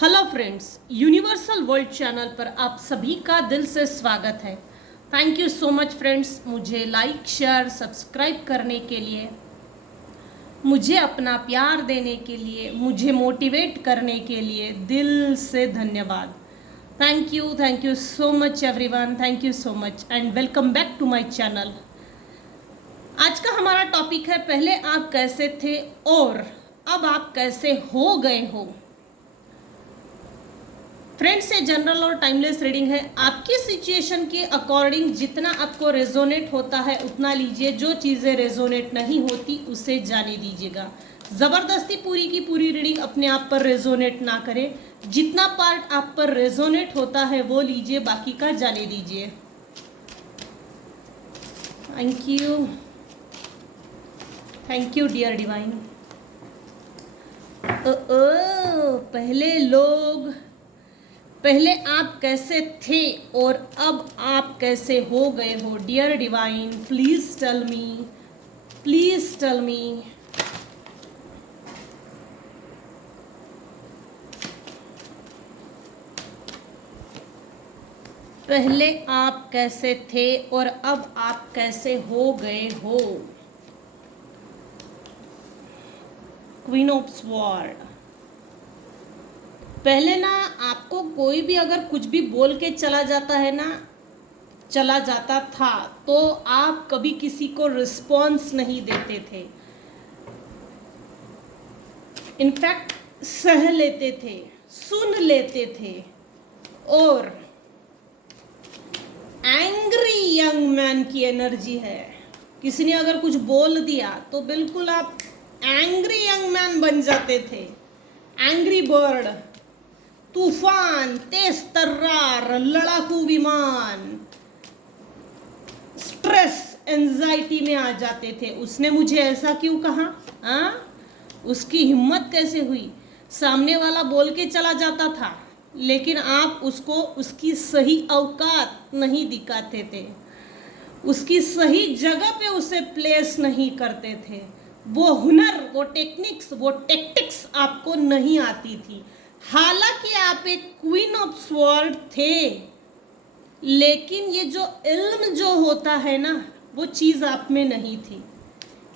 Hello friends, universal world channel पर आप सभी का दिल से स्वागत है। Thank you so much friends, मुझे लाइक शेयर सब्सक्राइब करने के लिए, मुझे अपना प्यार देने के लिए, मुझे मोटिवेट करने के लिए दिल से धन्यवाद। Thank you so much everyone, thank you so much and welcome back to my channel. आज का हमारा टॉपिक है, पहले आप कैसे थे और अब आप कैसे हो गए हो। फ्रेंड्स, ये जनरल और टाइमलेस रीडिंग है। आपकी सिचुएशन के अकॉर्डिंग जितना आपको रेजोनेट होता है उतना लीजिए, जो चीज़ें रेजोनेट नहीं होती उसे जाने दीजिएगा। ज़बरदस्ती पूरी की पूरी रीडिंग अपने आप पर रेजोनेट ना करें। जितना पार्ट आप पर रेजोनेट होता है वो लीजिए, बाकी का जाने दीजिए। Thank you dear Divine. पहले आप कैसे थे और अब आप कैसे हो गए हो। Dear Divine, please tell me, please tell me. पहले आप कैसे थे और अब आप कैसे हो गए हो। Queen of sword. पहले ना आपको कोई भी अगर कुछ भी बोल के चला जाता था तो आप कभी किसी को रिस्पॉन्स नहीं देते थे। इनफैक्ट सह लेते थे, सुन लेते थे। और एंग्री यंग मैन की एनर्जी है। किसी ने अगर कुछ बोल दिया तो बिल्कुल आप एंग्री यंग मैन बन जाते थे। एंग्री बर्ड, तूफान, तेज तर्रार, लड़ाकू विमान, स्ट्रेस, एंजाइटी में आ जाते थे। उसने मुझे ऐसा क्यों कहा, उसकी हिम्मत कैसे हुई। सामने वाला बोल के चला जाता था लेकिन आप उसको उसकी सही औकात नहीं दिखाते थे, उसकी सही जगह पे उसे प्लेस नहीं करते थे। वो हुनर, वो टेक्निक्स, वो टेक्टिक्स आपको नहीं आती थी। हालांकि आप एक क्वीन ऑफ स्वॉर्ड थे, लेकिन ये जो इल्म जो होता है ना, वो चीज़ आप में नहीं थी।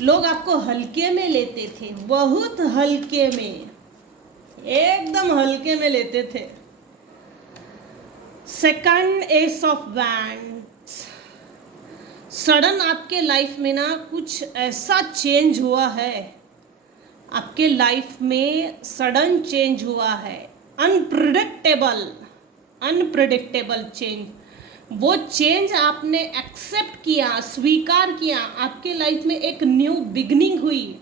लोग आपको हल्के में लेते थे, बहुत हल्के में, एकदम हल्के में लेते थे। Second S of wands. Sudden आपके लाइफ में ना कुछ ऐसा चेंज हुआ है, आपके लाइफ में सडन चेंज हुआ है। Unpredictable change. वो चेंज आपने एक्सेप्ट किया, स्वीकार किया। आपके लाइफ में एक न्यू बिगनिंग हुई।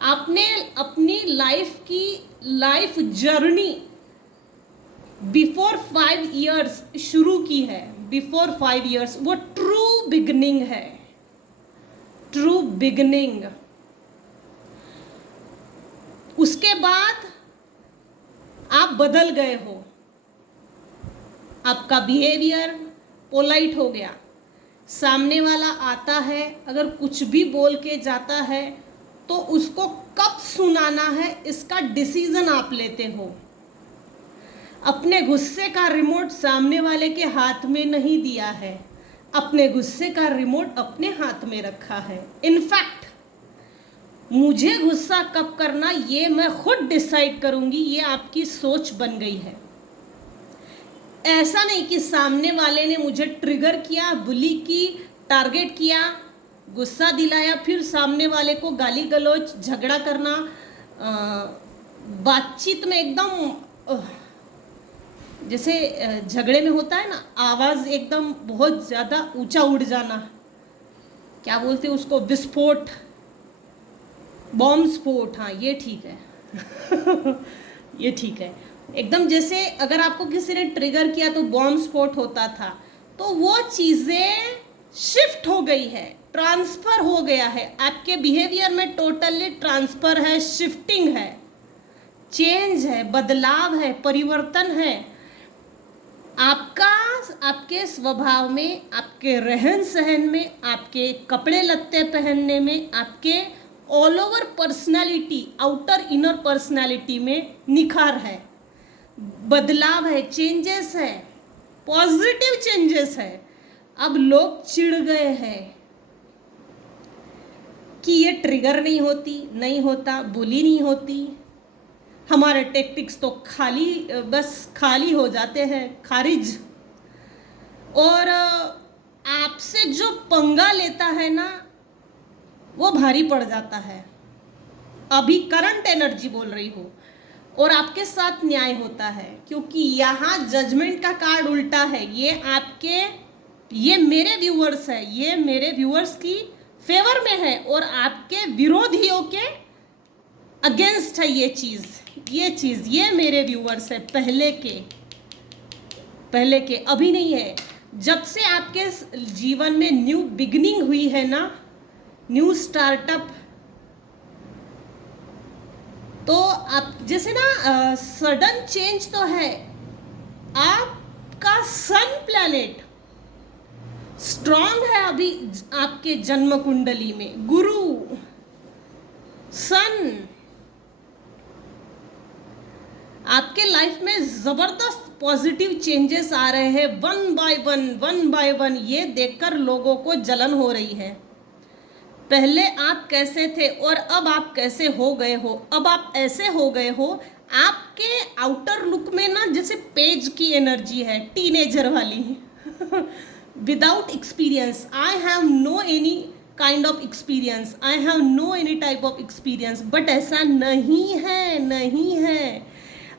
आपने अपनी लाइफ जर्नी बिफोर 5 इयर्स शुरू की है। बिफोर 5 इयर्स वो ट्रू बिगनिंग है, ट्रू बिगनिंग। उसके बाद आप बदल गए हो, आपका बिहेवियर पोलाइट हो गया। सामने वाला आता है, अगर कुछ भी बोल के जाता है तो उसको कब सुनाना है इसका डिसीजन आप लेते हो। अपने गुस्से का रिमोट सामने वाले के हाथ में नहीं दिया है, अपने गुस्से का रिमोट अपने हाथ में रखा है। इनफैक्ट मुझे गुस्सा कब करना ये मैं खुद डिसाइड करूंगी, ये आपकी सोच बन गई है। ऐसा नहीं कि सामने वाले ने मुझे ट्रिगर किया, बुली की, टारगेट किया, गुस्सा दिलाया, फिर सामने वाले को गाली गलौज, झगड़ा करना, बातचीत में एकदम जैसे झगड़े में होता है ना, आवाज़ एकदम बहुत ज़्यादा ऊंचा उड़ जाना, क्या बोलते हैं उसको, विस्फोट, बॉम्ब स्फोट। हाँ, ये ठीक है ये ठीक है। एकदम जैसे अगर आपको किसी ने ट्रिगर किया तो बॉम्ब स्फोट होता था, तो वो चीज़ें शिफ्ट हो गई है, ट्रांसफ़र हो गया है। आपके बिहेवियर में टोटली ट्रांसफ़र है, शिफ्टिंग है, चेंज है, बदलाव है, परिवर्तन है। आपके स्वभाव में, आपके रहन सहन में, आपके कपड़े लत्ते पहनने में, आपके all over personality, outer inner personality में निखार है। बदलाव है, चेंजेस है, पॉजिटिव चेंजेस है। अब लोग चिढ़ गए हैं कि ये ट्रिगर नहीं होता, बुली नहीं होती, हमारे टेक्टिक्स तो खाली हो जाते हैं, खारिज। और आपसे जो पंगा लेता है ना, वो भारी पड़ जाता है। अभी करंट एनर्जी बोल रही हो, और आपके साथ न्याय होता है, क्योंकि यहाँ जजमेंट का कार्ड उल्टा है। ये मेरे व्यूअर्स है, ये मेरे व्यूअर्स की फेवर में है, और आपके विरोधियों के अगेंस्ट है ये चीज। ये मेरे व्यूअर्स है, पहले के, अभी नहीं है। जब से आपके जीवन में न्यू बिगिनिंग हुई है ना, न्यू स्टार्टअप, तो आप जैसे ना सडन चेंज तो है। आपका सन प्लैनेट स्ट्रांग है अभी आपके जन्म कुंडली में, गुरु, सन, आपके लाइफ में जबरदस्त पॉजिटिव चेंजेस आ रहे हैं, वन बाय वन। ये देखकर लोगों को जलन हो रही है। पहले आप कैसे थे और अब आप कैसे हो गए हो। अब आप ऐसे हो गए हो, आपके आउटर लुक में ना जैसे पेज की एनर्जी है, टीनेजर वाली। Without experience, I have no any kind of experience, I have no any type of experience. But ऐसा नहीं है।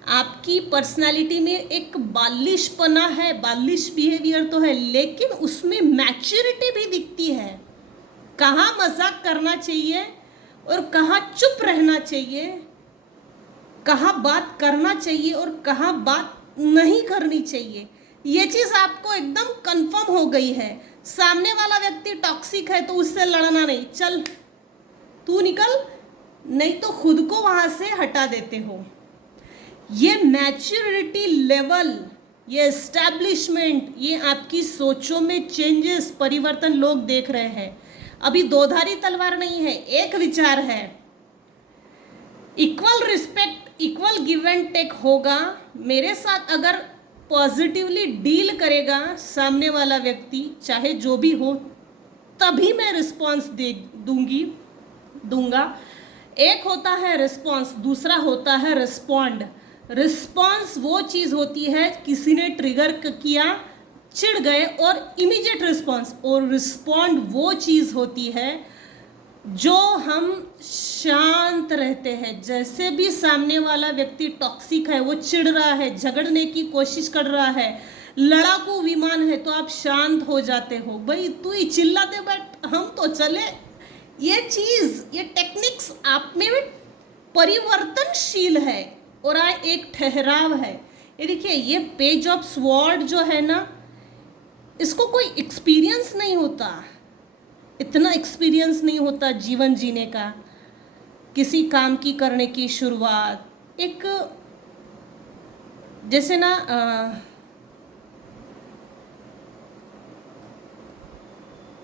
आपकी पर्सनालिटी में एक बालिशपना है, बालिश बिहेवियर तो है, लेकिन उसमें मैच्योरिटी भी दिखती है। कहाँ मजाक करना चाहिए और कहाँ चुप रहना चाहिए, कहाँ बात करना चाहिए और कहाँ बात नहीं करनी चाहिए, ये चीज़ आपको एकदम कंफर्म हो गई है। सामने वाला व्यक्ति टॉक्सिक है तो उससे लड़ना नहीं, चल तू निकल, नहीं तो खुद को वहाँ से हटा देते हो। ये मैच्योरिटी लेवल, ये एस्टैब्लिशमेंट, ये आपकी सोचों में चेंजेस, परिवर्तन लोग देख रहे हैं। अभी दो-धारी तलवार नहीं है, एक विचार है। Equal respect, equal give and take होगा। मेरे साथ अगर पॉजिटिवली डील करेगा सामने वाला व्यक्ति, चाहे जो भी हो, तभी मैं रिस्पॉन्स दूंगा। एक होता है रिस्पॉन्स, दूसरा होता है रिस्पॉन्ड। रिस्पॉन्स वो चीज़ होती है, किसी ने ट्रिगर किया, चिढ़ गए, और इमीडिएट रिस्पॉन्स। और रिस्पॉन्ड वो चीज़ होती है जो हम शांत रहते हैं। जैसे भी सामने वाला व्यक्ति टॉक्सिक है, वो चिढ़ रहा है, झगड़ने की कोशिश कर रहा है, लड़ाकू विमान है, तो आप शांत हो जाते हो। भाई तू ही चिल्लाते बैठ, हम तो चले। ये चीज़, ये टेक्निक्स आप में परिवर्तनशील है और एक ठहराव है। ये देखिए, ये पेज ऑफ स्वॉर्ड जो है ना, इसको कोई एक्सपीरियंस नहीं होता, इतना एक्सपीरियंस नहीं होता जीवन जीने का। किसी काम की करने की शुरुआत, एक जैसे ना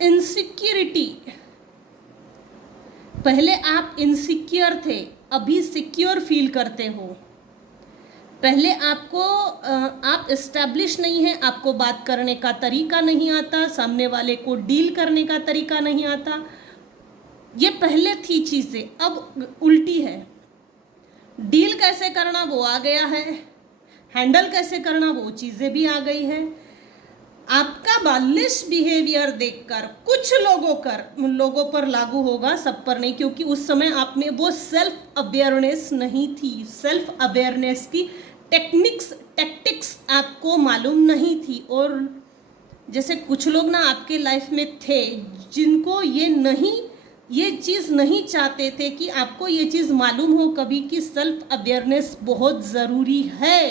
इनसिक्योरिटी, पहले आप इनसिक्योर थे, अभी सिक्योर फील करते हो। पहले आपको आप एस्टैब्लिश नहीं है, आपको बात करने का तरीका नहीं आता, सामने वाले को डील करने का तरीका नहीं आता। ये पहले थी चीज़ें, अब उल्टी है। डील कैसे करना वो आ गया है, हैंडल कैसे करना वो चीज़ें भी आ गई है। आपका बालिश बिहेवियर देखकर कुछ लोगों पर लागू होगा, सब पर नहीं, क्योंकि उस समय आप में वो सेल्फ अवेयरनेस नहीं थी। सेल्फ अवेयरनेस की टैक्टिक्स आपको मालूम नहीं थी। और जैसे कुछ लोग ना आपके लाइफ में थे जिनको ये चीज़ नहीं चाहते थे कि आपको ये चीज़ मालूम हो कभी कि सेल्फ अवेयरनेस बहुत ज़रूरी है।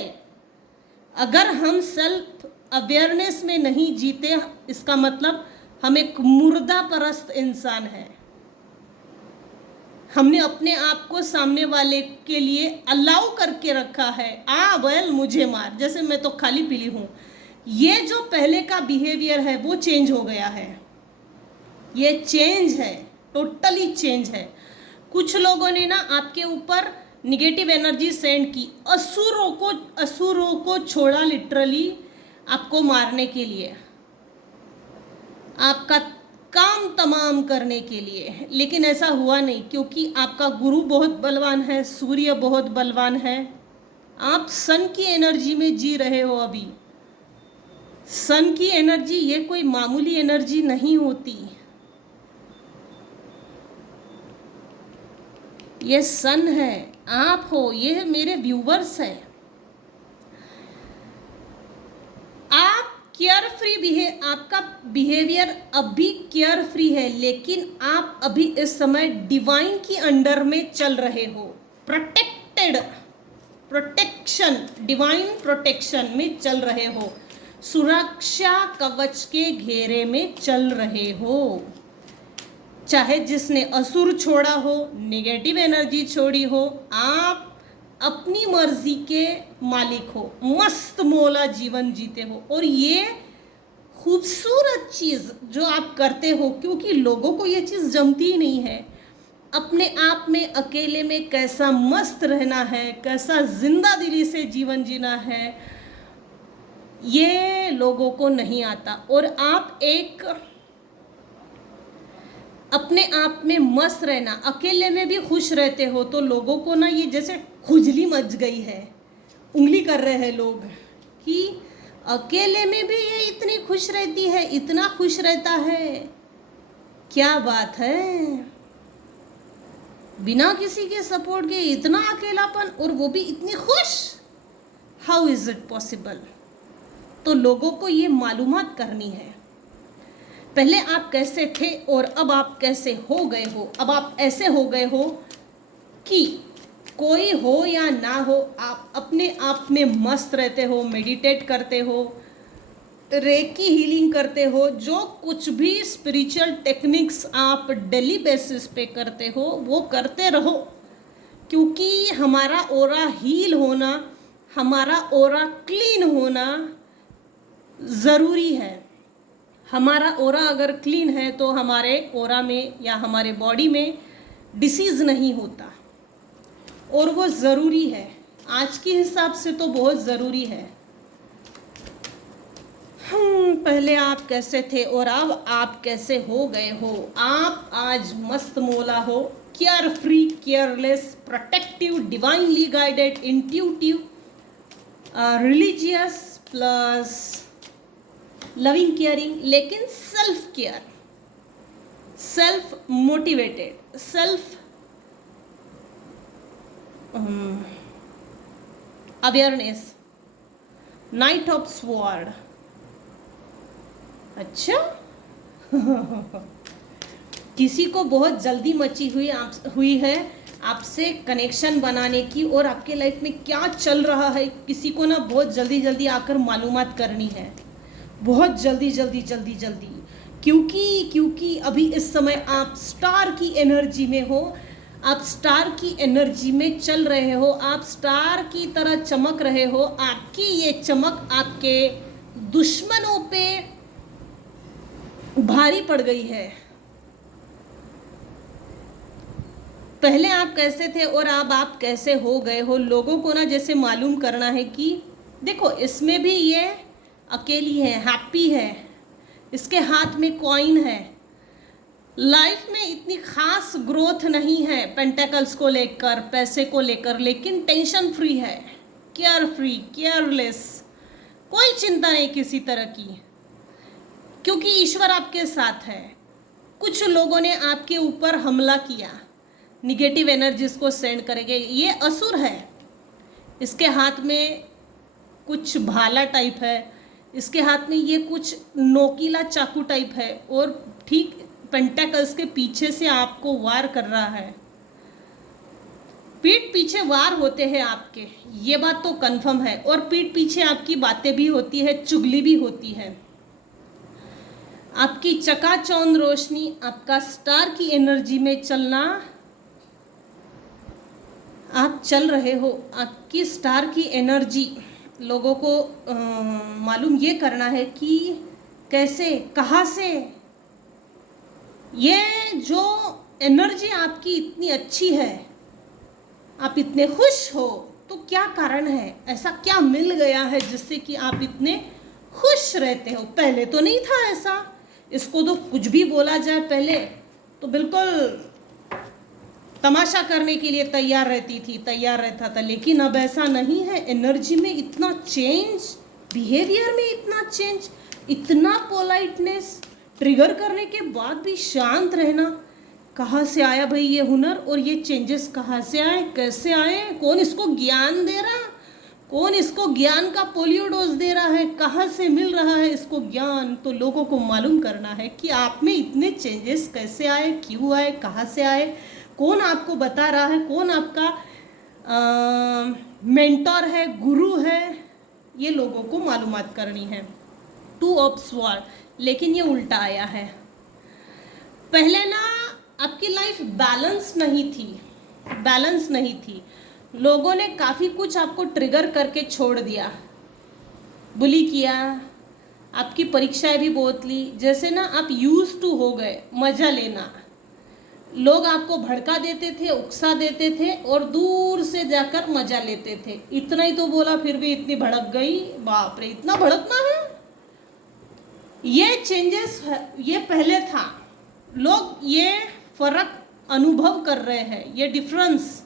अगर हम सेल्फ अवेयरनेस में नहीं जीते, इसका मतलब हम एक मुर्दा परस्त इंसान है। हमने अपने आप को सामने वाले के लिए अलाउ करके रखा है, वेल मुझे मार, जैसे मैं तो खाली पीली हूँ। ये जो पहले का बिहेवियर है वो चेंज हो गया है, ये चेंज है, टोटली चेंज है। कुछ लोगों ने ना आपके ऊपर निगेटिव एनर्जी सेंड की, असुरों को छोड़ा लिटरली आपको मारने के लिए, आपका काम तमाम करने के लिए। लेकिन ऐसा हुआ नहीं, क्योंकि आपका गुरु बहुत बलवान है, सूर्य बहुत बलवान है। आप सन की एनर्जी में जी रहे हो अभी। सन की एनर्जी ये कोई मामूली एनर्जी नहीं होती। ये सन है, आप हो, ये मेरे व्यूवर्स है। आप केयर फ्री आपका बिहेवियर अभी केयर फ्री है, लेकिन आप अभी इस समय डिवाइन की अंडर में चल रहे हो, प्रोटेक्शन, डिवाइन प्रोटेक्शन में चल रहे हो, सुरक्षा कवच के घेरे में चल रहे हो। चाहे जिसने असुर छोड़ा हो, नेगेटिव एनर्जी छोड़ी हो, आप अपनी मर्जी के मालिक हो, मस्त मौला जीवन जीते हो। और ये खूबसूरत चीज़ जो आप करते हो, क्योंकि लोगों को ये चीज़ जमती ही नहीं है, अपने आप में अकेले में कैसा मस्त रहना है, कैसा जिंदा दिली से जीवन जीना है, ये लोगों को नहीं आता। और आप एक अपने आप में मस्त रहना, अकेले में भी खुश रहते हो, तो लोगों को ना ये जैसे खुजली मच गई है, उंगली कर रहे हैं लोग कि अकेले में भी ये इतनी खुश रहती है, इतना खुश रहता है, क्या बात है, बिना किसी के सपोर्ट के इतना अकेलापन, और वो भी इतनी खुश, हाउ इज इट पॉसिबल। तो लोगों को ये मालूमात करनी है, पहले आप कैसे थे और अब आप कैसे हो गए हो। अब आप ऐसे हो गए हो कि कोई हो या ना हो, आप अपने आप में मस्त रहते हो, मेडिटेट करते हो, रेकी हीलिंग करते हो, जो कुछ भी स्पिरिचुअल टेक्निक्स आप डेली बेसिस पे करते हो वो करते रहो, क्योंकि हमारा ओरा हील होना, हमारा ओरा क्लीन होना ज़रूरी है। हमारा ओरा अगर क्लीन है तो हमारे ओरा में या हमारे बॉडी में डिसीज़ नहीं होता, और वो ज़रूरी है, आज के हिसाब से तो बहुत ज़रूरी है। पहले आप कैसे थे और अब आप कैसे हो गए हो। आप आज मस्त मौला हो, carefree, careless, protective, divinely guided, intuitive, religious plus loving, caring, लेकिन self care, self motivated, self awareness, knight of sword. अच्छा किसी को बहुत जल्दी मची हुई है आपसे कनेक्शन बनाने की, और आपके लाइफ में क्या चल रहा है किसी को ना बहुत जल्दी जल्दी आकर मालूमात करनी है, बहुत जल्दी जल्दी जल्दी जल्दी, क्योंकि अभी इस समय आप स्टार की एनर्जी में हो, आप स्टार की एनर्जी में चल रहे हो, आप स्टार की तरह चमक रहे हो। आपकी ये चमक आपके दुश्मनों पे भारी पड़ गई है। पहले आप कैसे थे और अब आप कैसे हो गए हो, लोगों को ना जैसे मालूम करना है कि देखो इसमें भी ये अकेली है, हैप्पी है, इसके हाथ में कॉइन है, लाइफ में इतनी खास ग्रोथ नहीं है पेंटेकल्स को लेकर, पैसे को लेकर, लेकिन टेंशन फ्री है, केयर फ्री, केयरलेस, कोई चिंता नहीं किसी तरह की, क्योंकि ईश्वर आपके साथ है। कुछ लोगों ने आपके ऊपर हमला किया, निगेटिव एनर्जीज को सेंड करेंगे, ये असुर है, इसके हाथ में कुछ भाला टाइप है, इसके हाथ में ये कुछ नोकीला चाकू टाइप है, और ठीक पेंटेकल्स के पीछे से आपको वार कर रहा है। पीठ पीछे वार होते हैं आपके, ये बात तो कंफर्म है, और पीठ पीछे आपकी बातें भी होती है, चुगली भी होती है। आपकी चकाचौंध रोशनी, आपका स्टार की एनर्जी में चलना, आप चल रहे हो, आपकी स्टार की एनर्जी लोगों को मालूम ये करना है कि कैसे, कहाँ से ये जो एनर्जी आपकी इतनी अच्छी है, आप इतने खुश हो तो क्या कारण है, ऐसा क्या मिल गया है जिससे कि आप इतने खुश रहते हो? पहले तो नहीं था ऐसा। इसको तो कुछ भी बोला जाए पहले तो बिल्कुल तमाशा करने के लिए तैयार रहता था, लेकिन अब ऐसा नहीं है। एनर्जी में इतना चेंज, बिहेवियर में इतना चेंज, इतना पोलाइटनेस, ट्रिगर करने के बाद भी शांत रहना। कहाँ से आया भाई ये हुनर और ये चेंजेस कहाँ से आए, कैसे आए? कौन इसको ज्ञान दे रहा? कौन इसको ज्ञान का पोलियो डोज दे रहा है? कहाँ से मिल रहा है इसको ज्ञान? तो लोगों को मालूम करना है कि आप में इतने चेंजेस कैसे आए, क्यों आए, कहाँ से आए, कौन आपको बता रहा है, कौन आपका मेंटोर है, गुरु है, ये लोगों को मालूमात करनी है। 2 ऑफ स्वॉर्ड, लेकिन ये उल्टा आया है। पहले ना आपकी लाइफ बैलेंस नहीं थी। लोगों ने काफ़ी कुछ आपको ट्रिगर करके छोड़ दिया, बुली किया, आपकी परीक्षाएं भी बहुत ली। जैसे ना आप यूज टू हो गए मज़ा लेना। लोग आपको भड़का देते थे, उकसा देते थे और दूर से जाकर मज़ा लेते थे। इतना ही तो बोला फिर भी इतनी भड़क गई, बाप रे इतना भड़कना है। ये चेंजेस ये पहले था, लोग ये फर्क अनुभव कर रहे हैं, ये डिफरेंस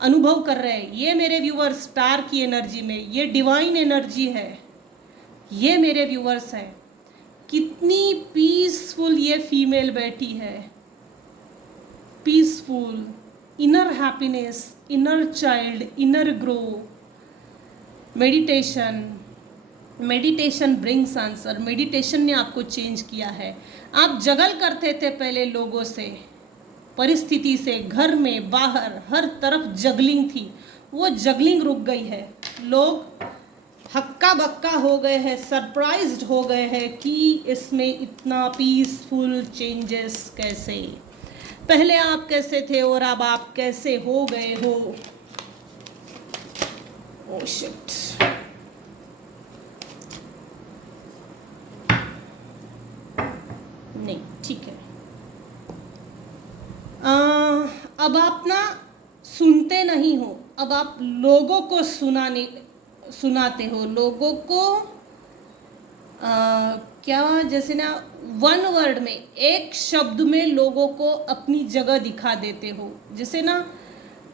अनुभव कर रहे हैं। ये मेरे व्यूअर्स स्टार की एनर्जी में, ये डिवाइन एनर्जी है, ये मेरे व्यूअर्स हैं। कितनी पीसफुल ये फीमेल बैठी है, peaceful, inner happiness, inner child, inner grow. Meditation brings answer. Meditation ने आपको चेंज किया है। आप जगल करते थे पहले लोगों से, परिस्थिति से, घर में बाहर हर तरफ जगलिंग थी, वो जगलिंग रुक गई है। लोग हक्का बक्का हो गए हैं, सरप्राइज्ड हो गए हैं कि इसमें इतना पीसफुल चेंजेस कैसे। पहले आप कैसे थे और अब आप कैसे हो गए हो। ओह शिट, नहीं ठीक है। अब आप ना सुनते नहीं हो, अब आप लोगों को सुनाते हो, लोगों को क्या, जैसे ना 1 वर्ड में, एक शब्द में लोगों को अपनी जगह दिखा देते हो। जैसे ना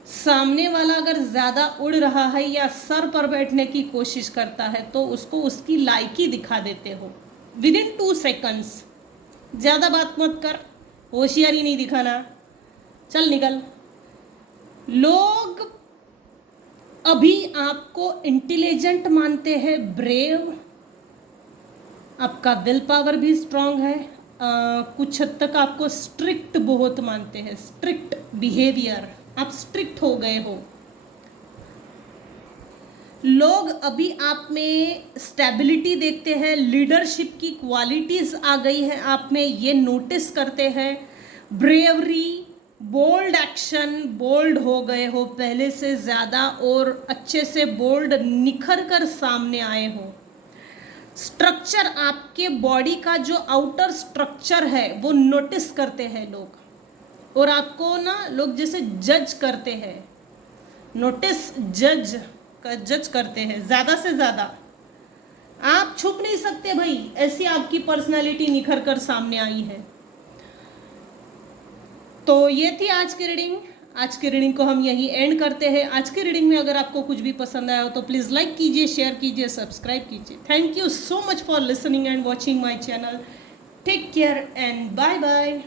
सामने वाला अगर ज़्यादा उड़ रहा है या सर पर बैठने की कोशिश करता है तो उसको उसकी लायकी दिखा देते हो विदिन 2 सेकंड्स। ज़्यादा बात मत कर, होशियारी नहीं दिखाना, चल निकल। लोग अभी आपको इंटेलिजेंट मानते हैं, ब्रेव, आपका विल पावर भी स्ट्रांग है। कुछ हद तक आपको स्ट्रिक्ट बहुत मानते हैं, स्ट्रिक्ट बिहेवियर, आप स्ट्रिक्ट हो गए हो। लोग अभी आप में स्टेबिलिटी देखते हैं, लीडरशिप की क्वालिटीज़ आ गई है आप में, ये नोटिस करते हैं। ब्रेवरी, बोल्ड एक्शन, बोल्ड हो गए हो पहले से ज़्यादा और अच्छे से बोल्ड निखर कर सामने आए हो। स्ट्रक्चर, आपके बॉडी का जो आउटर स्ट्रक्चर है वो नोटिस करते हैं लोग, और आपको ना लोग जैसे जज करते हैं, नोटिस जज करते हैं ज़्यादा से ज़्यादा। आप छुप नहीं सकते भाई, ऐसी आपकी पर्सनालिटी निखर कर सामने आई है। तो ये थी आज की रीडिंग। आज की रीडिंग को हम यहीं एंड करते हैं। आज की रीडिंग में अगर आपको कुछ भी पसंद आया हो तो प्लीज़ लाइक कीजिए, शेयर कीजिए, सब्सक्राइब कीजिए। Thank you so much for listening and watching my channel. Take care and bye bye.